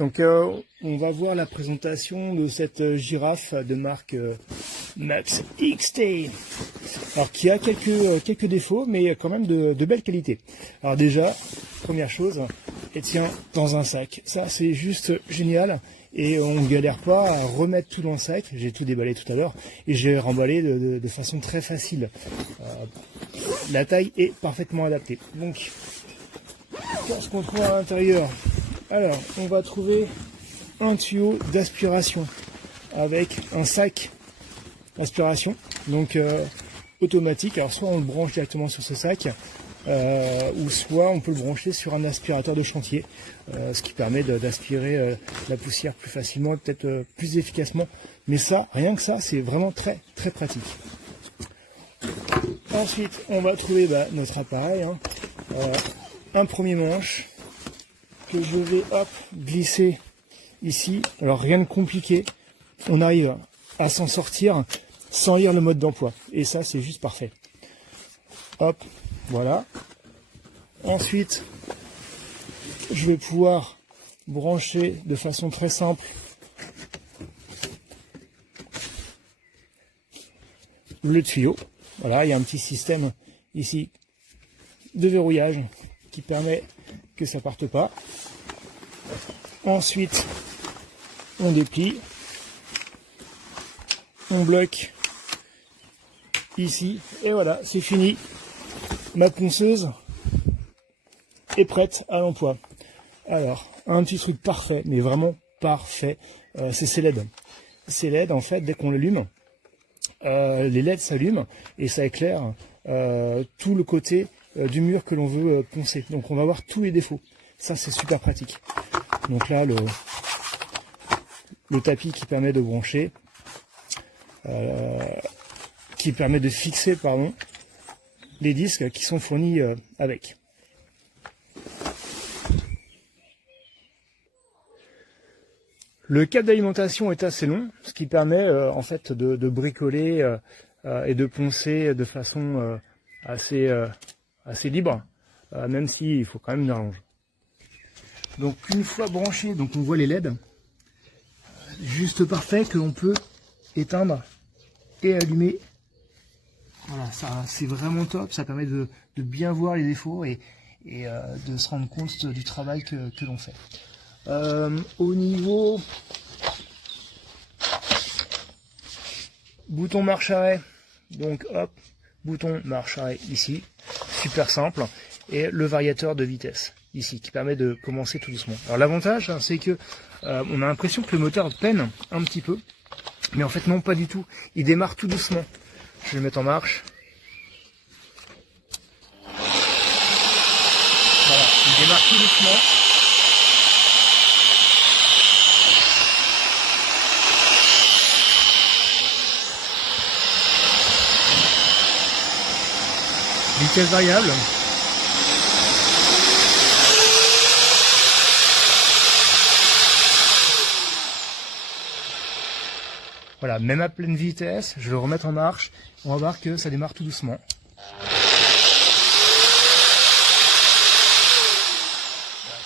Donc on va voir la présentation de cette girafe de marque Max XT. Alors qui a quelques défauts, mais quand même de belle qualité. Alors déjà, première chose, elle tient dans un sac. Ça c'est juste génial. Et on ne galère pas à remettre tout dans le sac. J'ai tout déballé tout à l'heure et j'ai remballé de façon très facile. La taille est parfaitement adaptée. Donc, qu'est-ce qu'on trouve à l'intérieur? Alors, on va trouver un tuyau d'aspiration avec un sac d'aspiration, donc automatique. Alors, soit on le branche directement sur ce sac, ou soit on peut le brancher sur un aspirateur de chantier, ce qui permet d'aspirer la poussière plus facilement et peut-être plus efficacement. Mais ça, rien que ça, c'est vraiment très très pratique. Ensuite, on va trouver notre appareil, un premier manche que je vais glisser ici. Alors rien de compliqué, on arrive à s'en sortir sans lire le mode d'emploi. Et ça, c'est juste parfait. Hop, voilà. Ensuite, je vais pouvoir brancher de façon très simple le tuyau. Voilà, il y a un petit système ici de verrouillage qui permet que ça parte pas. Ensuite, on déplie, on bloque ici et voilà, c'est fini. Ma ponceuse est prête à l'emploi. Alors, un petit truc parfait, mais vraiment parfait, c'est ces LED. Ces LED, en fait, dès qu'on l'allume, les LED s'allument et ça éclaire tout le côté du mur que l'on veut poncer. Donc on va voir tous les défauts. Ça c'est super pratique. Donc là le tapis qui permet de brancher, qui permet de fixer les disques qui sont fournis avec. Le câble d'alimentation est assez long, ce qui permet en fait de bricoler et de poncer de façon assez libre, même s'il faut quand même une rallonge. Donc une fois branché, donc on voit les LED, juste parfait, que l'on peut éteindre et allumer. Voilà, ça c'est vraiment top, ça permet de bien voir les défauts et de se rendre compte du travail que l'on fait. Au niveau bouton marche-arrêt, donc hop, bouton marche-arrêt ici, super simple, et le variateur de vitesse ici qui permet de commencer tout doucement. Alors l'avantage, c'est que on a l'impression que le moteur peine un petit peu, mais en fait non, pas du tout, il démarre tout doucement. Je vais le mettre en marche. Voilà, il démarre tout doucement. Vitesse variable. Voilà, même à pleine vitesse, je vais le remettre en marche. On va voir que ça démarre tout doucement. Voilà,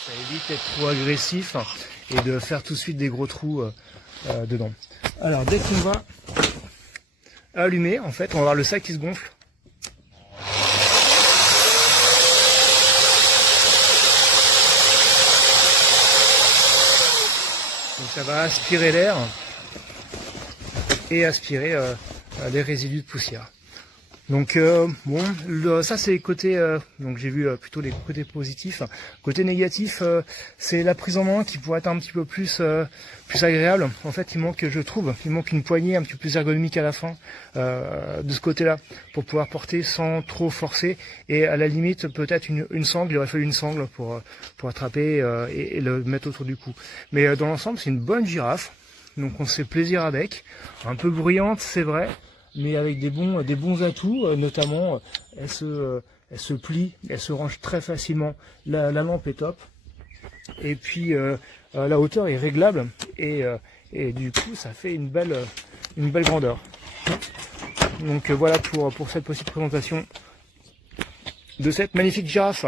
ça évite d'être trop agressif et de faire tout de suite des gros trous dedans. Alors, dès qu'on va allumer, en fait, on va voir le sac qui se gonfle. Donc ça va aspirer l'air et aspirer les résidus de poussière. Donc bon, ça c'est côté, donc j'ai vu plutôt les côtés positifs. Côté négatif, c'est la prise en main qui pourrait être un petit peu plus agréable. En fait, il manque une poignée un petit peu plus ergonomique à la fin de ce côté-là pour pouvoir porter sans trop forcer. Et à la limite, peut-être une sangle. Il aurait fallu une sangle pour attraper et le mettre autour du cou. Mais dans l'ensemble, c'est une bonne girafe. Donc on se fait plaisir avec. Un peu bruyante, c'est vrai, mais avec des bons atouts, notamment elle se plie, elle se range très facilement, la lampe est top, et puis la hauteur est réglable, et du coup ça fait une belle grandeur. Donc voilà pour cette petite présentation de cette magnifique girafe.